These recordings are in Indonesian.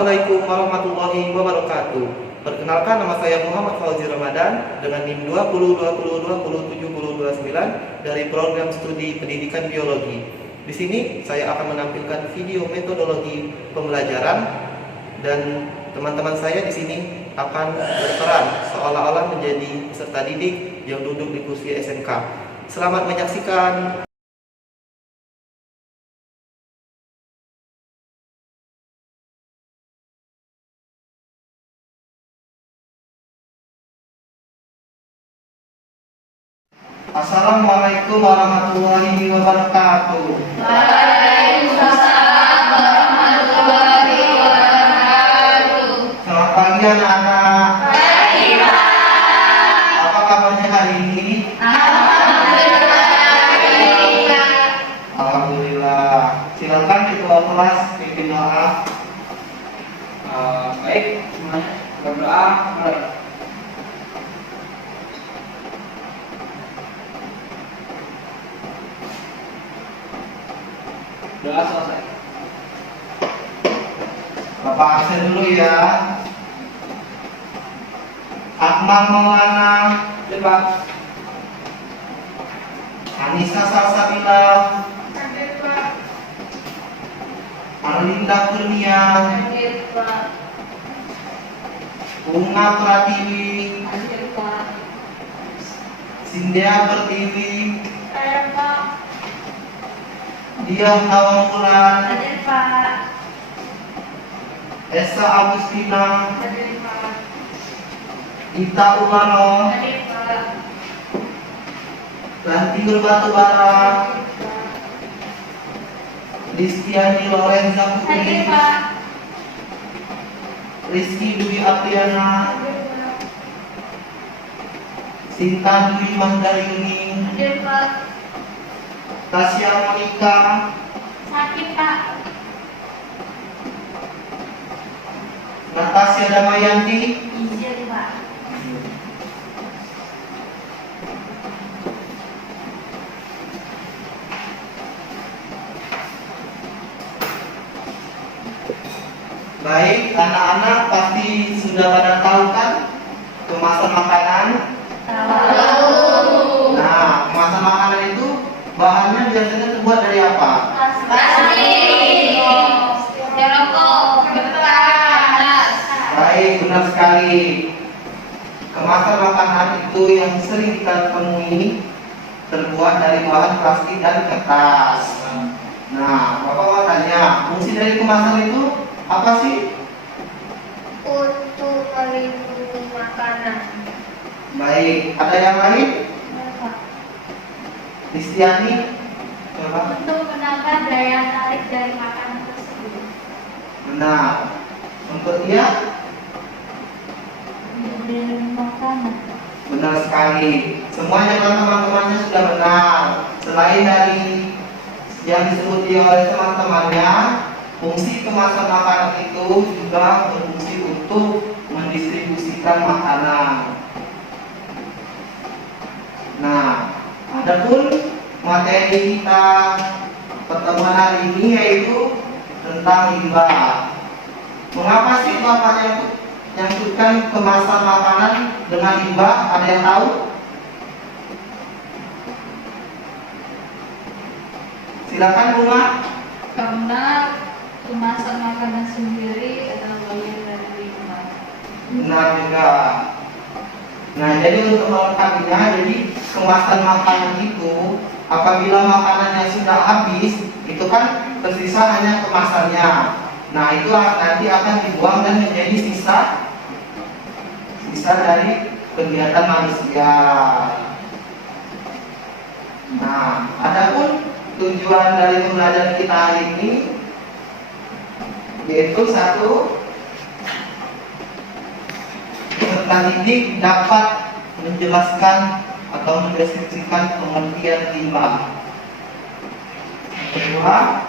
Assalamualaikum warahmatullahi wabarakatuh. Perkenalkan, nama saya Muhammad Fauzi Ramadan dengan NIM 2020207029 dari program studi pendidikan biologi. Di sini saya akan menampilkan video metodologi pembelajaran dan teman-teman saya di sini akan berperan seolah-olah menjadi peserta didik yang duduk di kursi SMK. Selamat menyaksikan. Assalamualaikum warahmatullahi wabarakatuh. Waalaikumsalam warahmatullahi wabarakatuh. Selamat pagi anak-anak. Pagi, Pak. Apa kabarnya hari ini? Alhamdulillah. Alhamdulillah. Silakan ketua kelas pimpin doa. Baik, semuanya berdoa. Doa selesai. Bapak absen dulu ya. Akmal Maulana, Cepat. Anissa Salsabila, Hadir, Pak. Arlinda Kurnia, Hadir, Pak. Bunga Pratiwi, Hadir, Pak. Sindea Pertiwi, Saya, Pak. Diah Nawangkulan, Hadir, Pak. Esa Agustina, Hadir, Pak. Ita Umaro, Hadir, Pak. Ranti Batubara, Hadir, Pak. Listiani Lorenza Hadir, Putri, Pak. Rizky Dwi Apriana, Hadir, Pak. Sinta Dwi Mandayuni, Hadir, Pak. Tasya Monika, Sakit, Pak. Natasha Damayanti, Izin, Pak. Baik, anak-anak pasti sudah pada tahu kan kemasan makanan. Tahu. Nah, kemasan makanan itu bahannya biasanya terbuat dari apa? Plastik. Rokok. Kertas. Baik, benar sekali. Kemasan makanan itu yang sering kita temui terbuat dari bahan plastik dan kertas. Nah, Bapak mau tanya, fungsi dari kemasan itu apa sih? Untuk melindungi makanan. Baik, ada yang lain? Listiani, coba. Untuk menambah daya tarik dari makanan tersebut. Benar. Untuk dia, Dari makanan. benar sekali. Semuanya kan teman-temannya sudah benar. Selain dari yang disebut oleh teman-temannya, fungsi kemasan makanan itu juga berfungsi untuk mendistribusikan makanan. Nah, adapun materi kita pertemuan hari ini yaitu tentang limbah. Mengapa sih Bapak yang nyangkutkan kemasan makanan dengan limbah? Ada yang tahu? Silakan Bunga. Karena kemasan makanan sendiri adalah bagian dari limbah. Benar juga. Nah, jadi untuk melengkapinya, jadi kemasan makanan itu apabila makanannya sudah habis, itu kan tersisa hanya kemasannya. Nah, itu nanti akan dibuang dan menjadi sisa dari kegiatan manusia. Nah, adapun tujuan dari pembelajaran kita hari ini yaitu satu, peserta didik dapat menjelaskan atau mendeskripsikan pengertian limbah. Kedua,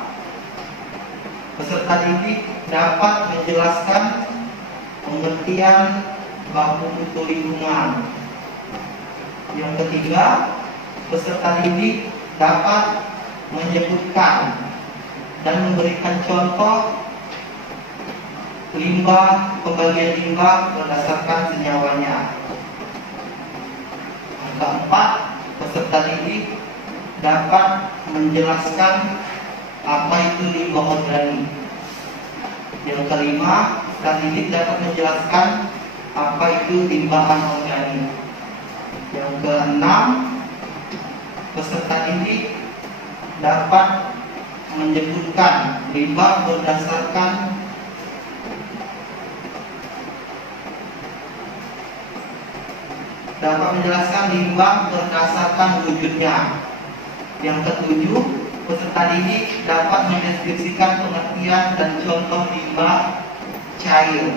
peserta didik dapat menjelaskan pengertian baku mutu lingkungan. Yang ketiga, peserta didik dapat menyebutkan dan memberikan contoh pembagian limbah berdasarkan senyawanya. Yang keempat, peserta didik dapat menjelaskan apa itu limbah organik. Yang kelima, peserta didik dapat menjelaskan apa itu limbah anorganik. Yang keenam, peserta didik dapat menyebutkan limbah berdasarkan dapat menjelaskan limbah berdasarkan wujudnya. Yang ketujuh, peserta didik dapat mendeskripsikan pengertian dan contoh limbah cair.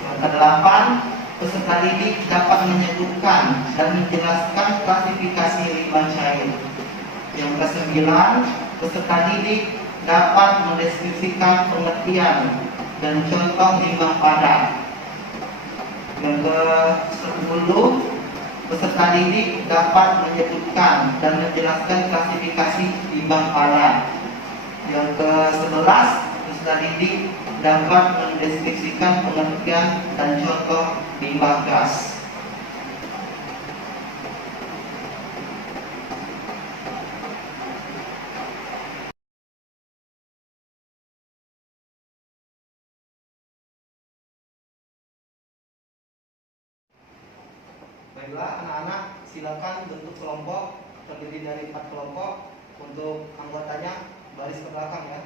Yang kedelapan, peserta didik dapat menyebutkan dan menjelaskan klasifikasi limbah cair. Yang kesembilan, peserta didik dapat mendeskripsikan pengertian dan contoh limbah padat. Yang ke-10, peserta didik dapat menyebutkan dan menjelaskan klasifikasi limbah padat. Yang ke-11, peserta didik dapat mendeskripsikan pengertian dan contoh limbah gas. Baiklah anak-anak, silakan bentuk kelompok terdiri dari 4 kelompok. Untuk anggotanya baris ke belakang ya.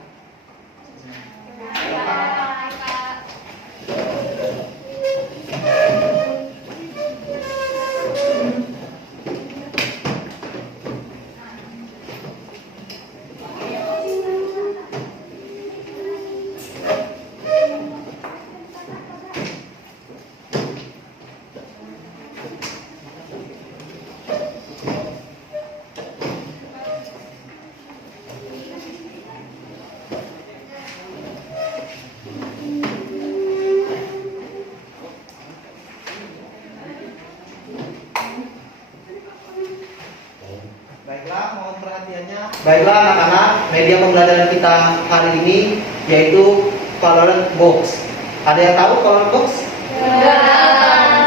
Baiklah anak-anak, media pembelajaran kita hari ini yaitu colored box. Ada yang tahu colored box?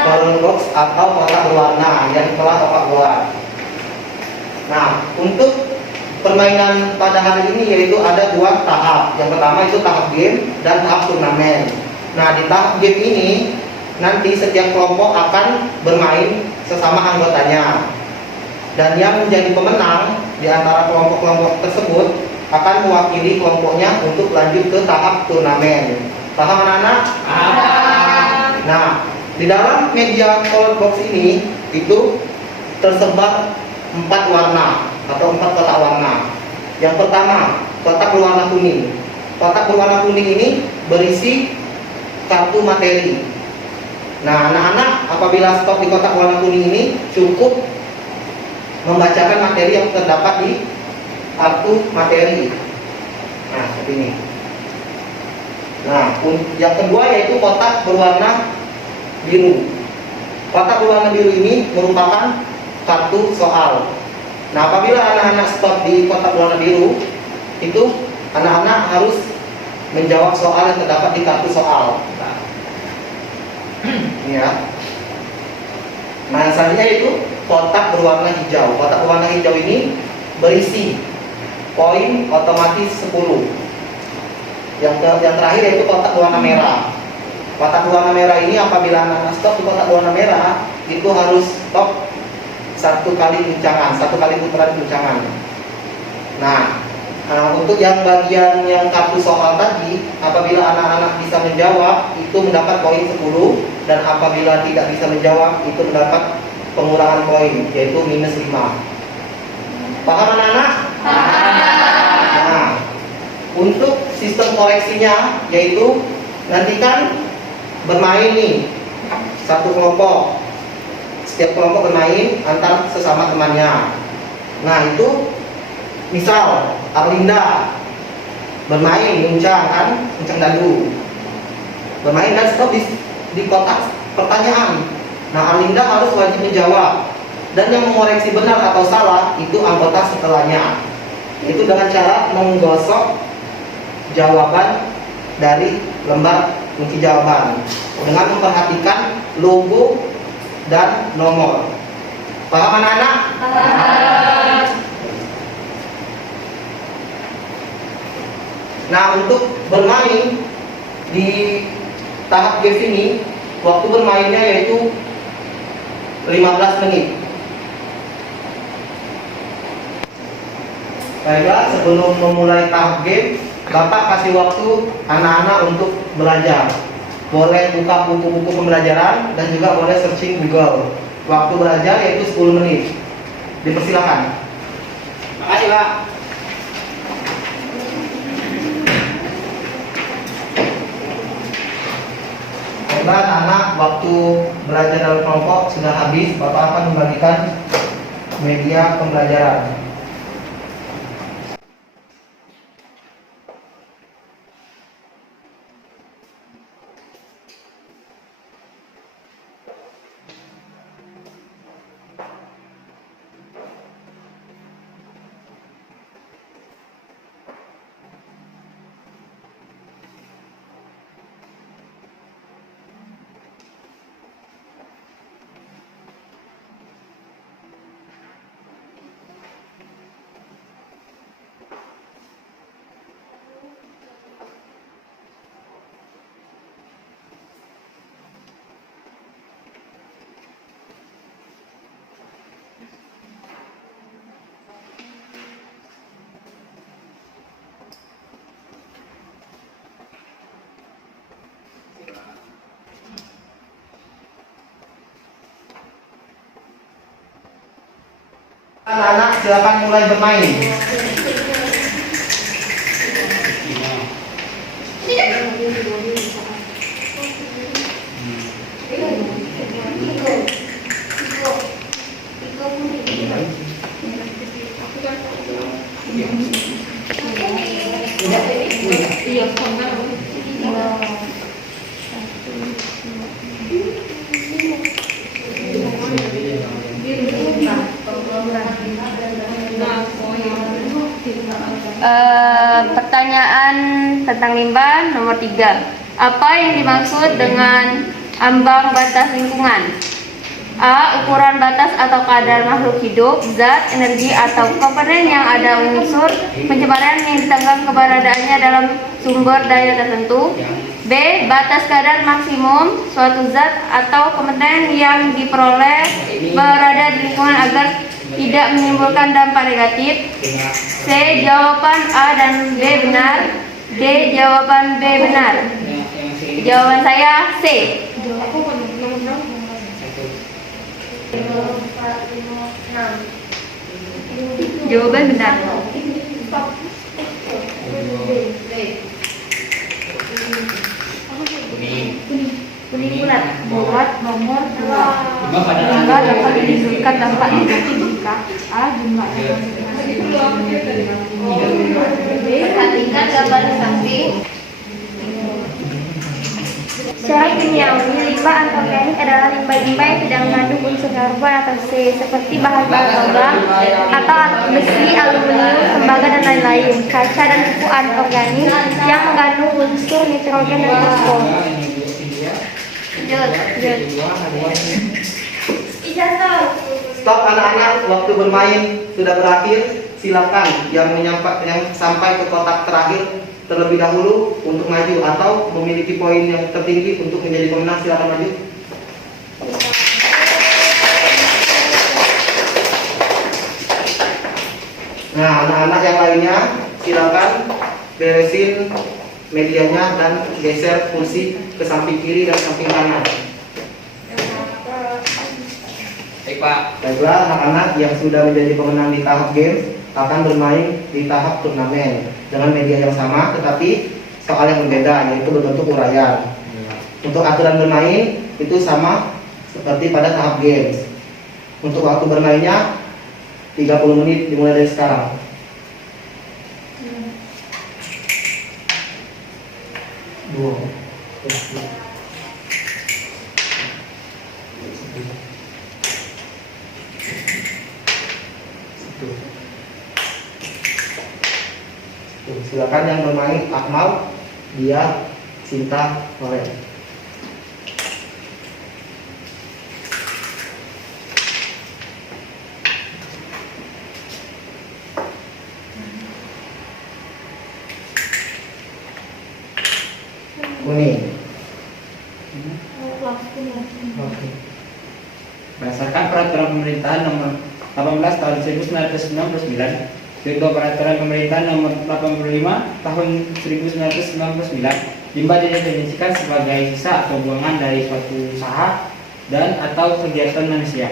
Colored box atau kotak berwarna yang telah Bapak buat. Nah, untuk permainan pada hari ini yaitu ada 2 tahap. Yang pertama itu tahap game dan tahap turnamen. Nah, di tahap game ini nanti setiap kelompok akan bermain sesama anggotanya. Dan yang menjadi pemenang di antara kelompok-kelompok tersebut akan mewakili kelompoknya untuk lanjut ke tahap turnamen. Paham anak-anak? Nah, di dalam media colored box ini itu tersebar 4 warna atau 4 kotak warna. Yang pertama, kotak berwarna kuning. Kotak berwarna kuning ini berisi kartu materi. Nah, anak-anak apabila stop di kotak warna kuning ini cukup membacakan materi yang terdapat di kartu materi. Nah, seperti ini. Nah, yang kedua yaitu kotak berwarna biru. Kotak berwarna biru ini merupakan kartu soal. Nah, apabila anak-anak stop di kotak berwarna biru, itu anak-anak harus menjawab soal yang terdapat di kartu soal. Ini ya. Nah, yang selanjutnya itu kotak berwarna hijau. Kotak berwarna hijau ini berisi poin otomatis 10. Yang terakhir yaitu kotak berwarna merah. Kotak berwarna merah ini apabila anak stop di kotak berwarna merah itu harus stop 1 kali guncangan, 1 kali putaran guncangan. Nah, untuk yang bagian yang kartu soal tadi, apabila anak-anak bisa menjawab itu mendapat poin 10, dan apabila tidak bisa menjawab itu mendapat pengurangan poin yaitu -5. Paham anak-anak? Nah, untuk sistem koreksinya yaitu nanti kan bermain nih 1 kelompok. Setiap kelompok bermain antar sesama temannya. Nah, itu misal Arlinda bermain nguncang kan, nguncang dadu. Bermain dan stop di kotak pertanyaan. Nah, Arlinda harus wajib menjawab. Dan yang mengoreksi benar atau salah itu anggota setelahnya. Itu dengan cara menggosok jawaban dari lembar kunci jawaban dengan memperhatikan logo dan nomor. Paham anak-anak? Nah, untuk bermain di tahap game ini, waktu bermainnya yaitu 15 menit. Baiklah, sebelum memulai tahap game, Bapak kasih waktu anak-anak untuk belajar. Boleh buka buku-buku pembelajaran dan juga boleh searching Google. Waktu belajar yaitu 10 menit. Dipersilakan. Makasih, Pak. Baiklah, anak-anak, waktu belajar dalam kelompok sudah habis. Bapak akan membagikan media pembelajaran. Anak-anak silakan mulai bermain. Pertanyaan tentang limbah nomor 3. Apa yang dimaksud dengan ambang batas lingkungan? A. Ukuran batas atau kadar makhluk hidup, zat, energi, atau komponen yang ada unsur pencemaran yang ditanggung keberadaannya dalam sumber daya tertentu. B. Batas kadar maksimum suatu zat atau komponen yang diperoleh berada di lingkungan agar tidak menimbulkan dampak negatif. C. Jawaban A dan B benar. D. Jawaban B benar. Jawaban saya C. Jawaban benar. Kuning bulat. Buat nomor 2. Limbah dapat menimbulkan dampak negatif jika A. Jumlah perhatikan gambar samping. Secara kimiawi, limbah anorganik adalah limbah-limbah yang tidak mengandung unsur karbon atau C, seperti bahan-bahan logam atau besi, aluminium, tembaga, dan lain-lain. Kaca dan pupuk anorganik yang mengandung unsur nitrogen dan fosfor. Stop anak-anak, waktu bermain sudah berakhir. Silakan yang sampai ke kotak terakhir terlebih dahulu untuk maju atau memiliki poin yang tertinggi untuk menjadi pemenang, silakan maju. Nah, anak-anak yang lainnya silakan beresin medianya dan geser kursi ke samping kiri dan samping kanan. Baik, Pak. Baiklah, anak-anak yang sudah menjadi pemenang di tahap game akan bermain di tahap turnamen dengan media yang sama tetapi soal yang berbeda, yaitu berbentuk uraian. Untuk aturan bermain itu sama seperti pada tahap games. Untuk waktu bermainnya 30 menit dimulai dari sekarang. Silakan yang bermain Akmal, dia Sinta Oleh. Kuning. Oke. Berdasarkan peraturan pemerintahan nomor 18 tahun 1999, yaitu peraturan pemerintahan nomor 85 tahun 1999, limbah didefinisikan sebagai sisa atau buangan dari suatu usaha dan atau kegiatan manusia.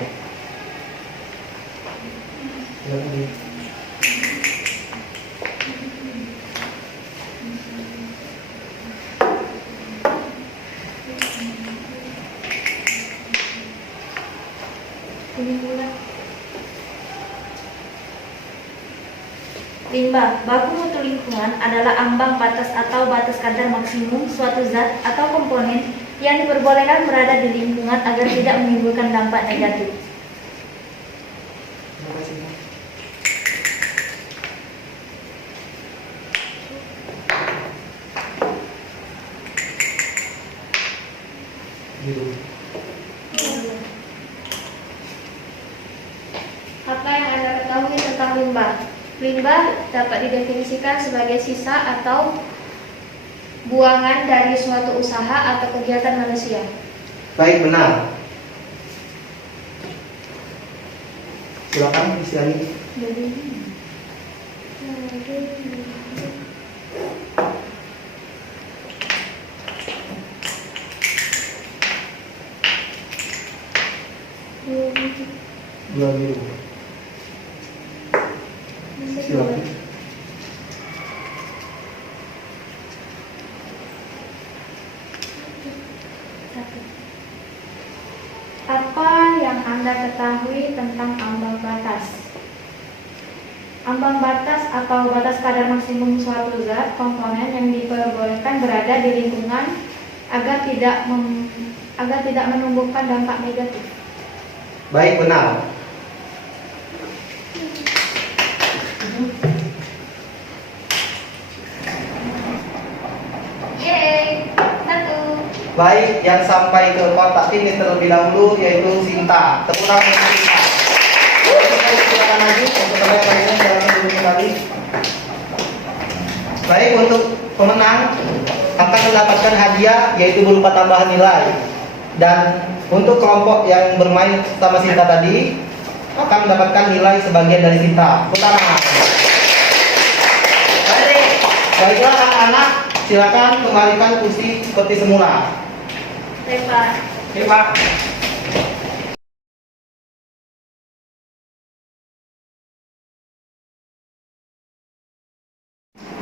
Limbah, baku mutu lingkungan adalah ambang batas atau batas kadar maksimum suatu zat atau komponen yang diperbolehkan berada di lingkungan agar tidak menimbulkan dampak negatif. Terima kasih. Biru. Apa yang Anda ketahui tentang limbah? Limbah dapat didefinisikan sebagai sisa atau buangan dari suatu usaha atau kegiatan manusia. Baik, benar. Silakan isi lagi. Dua biru. Silakan. Apa yang Anda ketahui tentang ambang batas? Ambang batas atau batas kadar maksimum suatu zat komponen yang diperbolehkan berada di lingkungan agar tidak menumbuhkan dampak negatif. Baik, benar. Yeay, satu. Baik, yang sampai ke kotak ini terlebih dahulu yaitu Sinta. Tepuk tangan untuk Sinta. Silakan lagi untuk teman yang lainnya, silakan dulu kembali. Baik, untuk pemenang akan mendapatkan hadiah yaitu berupa tambahan nilai. Dan untuk kelompok yang bermain sama Sinta tadi akan mendapatkan nilai sebagian dari Sinta. Tepuk tangan. Baiklah anak-anak, silakan kembalikan kursi seperti semula. Tembak. Pak.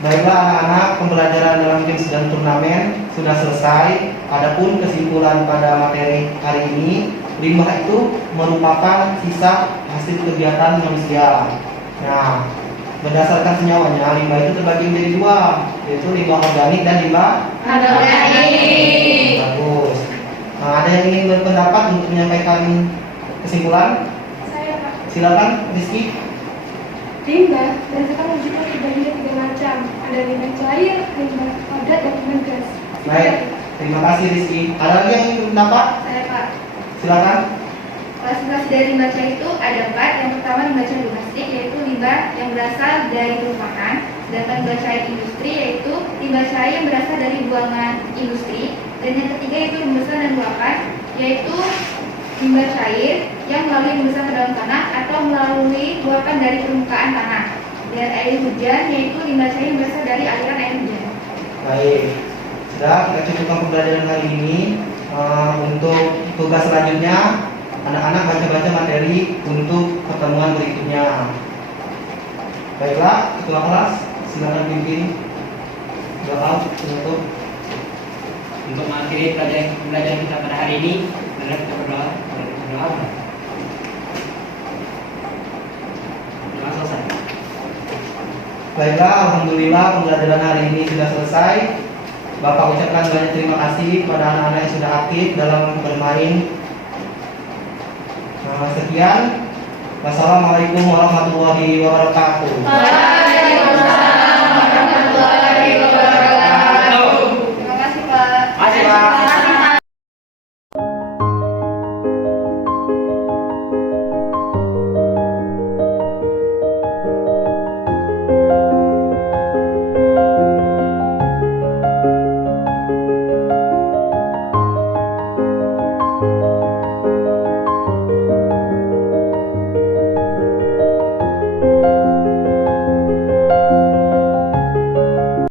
Baiklah anak-anak, pembelajaran dalam games dan turnamen sudah selesai. Adapun kesimpulan pada materi hari ini, limbah itu merupakan sisa hasil kegiatan manusia. Nah, berdasarkan senyawanya, limbah itu terbagi menjadi dua, yaitu limbah organik dan limbah Anorganik. bagus. Nah, ada yang ingin berpendapat untuk menyampaikan kesimpulan? Saya Pak. Silakan, Rizky. Limbah berdasarkan wujudnya dibagi menjadi tiga macam. Ada limbah cair, limbah padat, dan limbah gas. Baik, terima kasih Rizky. Ada lagi yang ingin berpendapat? Saya Pak. Silakan. Klasifikasi dari limbah cair itu ada 4. Yang pertama limbah cair domestik, yaitu limbah yang berasal dari perumahan. Sedangkan limbah cair industri yaitu limbah cair yang berasal dari buangan industri. Dan yang ketiga itu rembesan dan luapan, yaitu limbah cair yang melalui rembesan ke dalam tanah atau melalui luapan dari permukaan tanah. Dan air hujan yaitu limbah cair yang berasal dari aliran air hujan. Baik, sudah kita cukupkan pembelajaran hari ini. Untuk tugas selanjutnya, anak-anak baca-baca materi untuk pertemuan berikutnya. Baiklah, ketua kelas, silakan pimpin doa penutup. Untuk mengakhiri pelajaran kita pada hari ini, adalah kita berdoa. Doa selesai. Baiklah, alhamdulillah pembelajaran hari ini sudah selesai. Bapak ucapkan banyak terima kasih kepada anak-anak yang sudah aktif dalam bermain. Sekian. Wassalamualaikum warahmatullahi wabarakatuh. Waalaikumsalam.